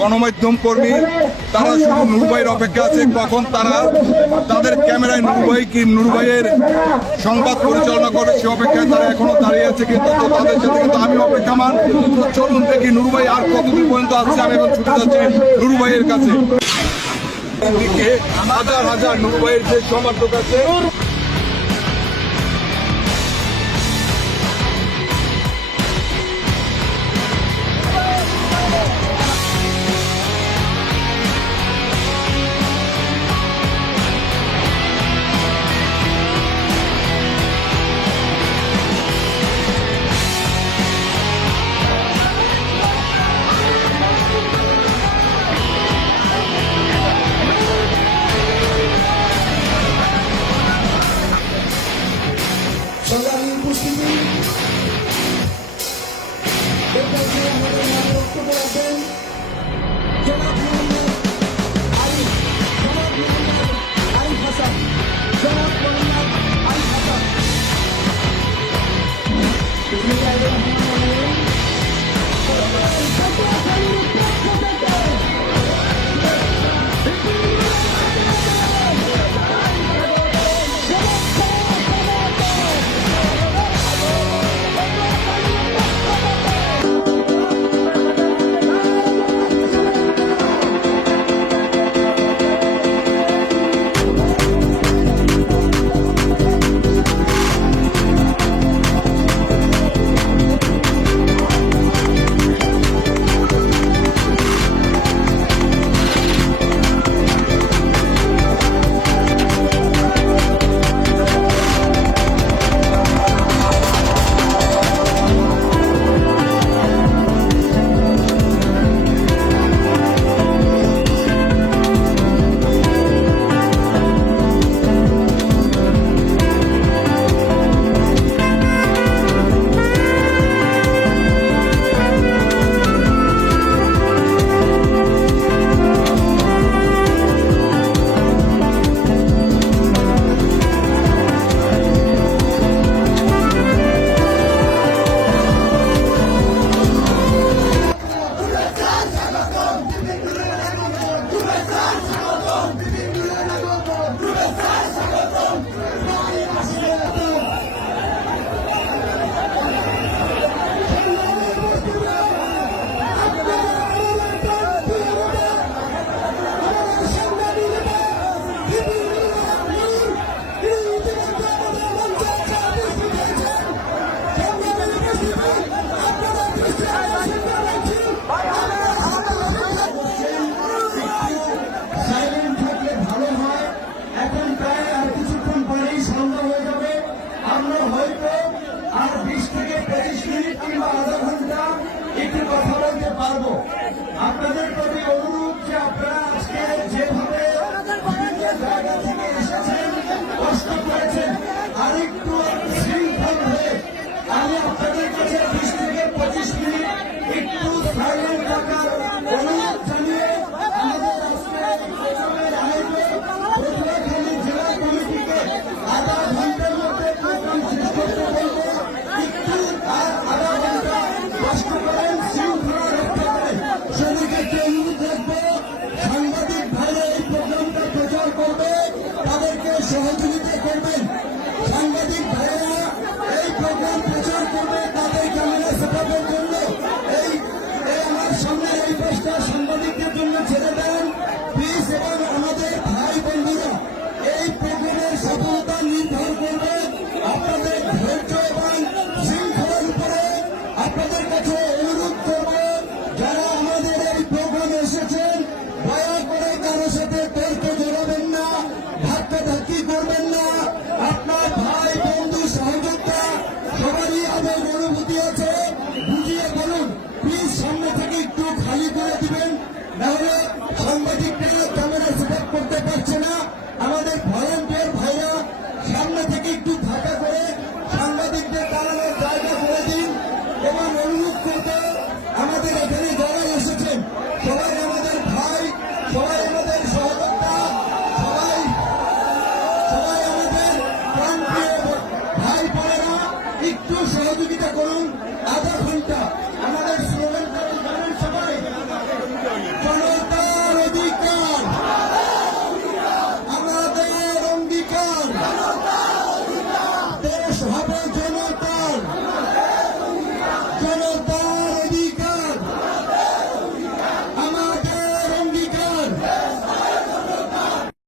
গণমাধ্যম কর্মী, তারা শুধু নুরবাইয়ের অপেক্ষা আছে, কখন তারা তাদের ক্যামেরায় নুরবাই কি নুরবাইয়ের সংবাদ পরিচালনা করে সে অপেক্ষায় তারা এখনও দাঁড়িয়ে আছে কিন্তু তাদের সাথে? কিন্তু আমি অপেক্ষামান। তো চলুন দেখি নুরুভাই আর কতদূর পর্যন্ত আসছে আমি এখন ছুটে যাচ্ছি নুরুভাইয়ের কাছে। হাজার হাজার নুরবাইয়ের যে সমর্থক আছে কথা বলতে পারব। আপনাদের Friday.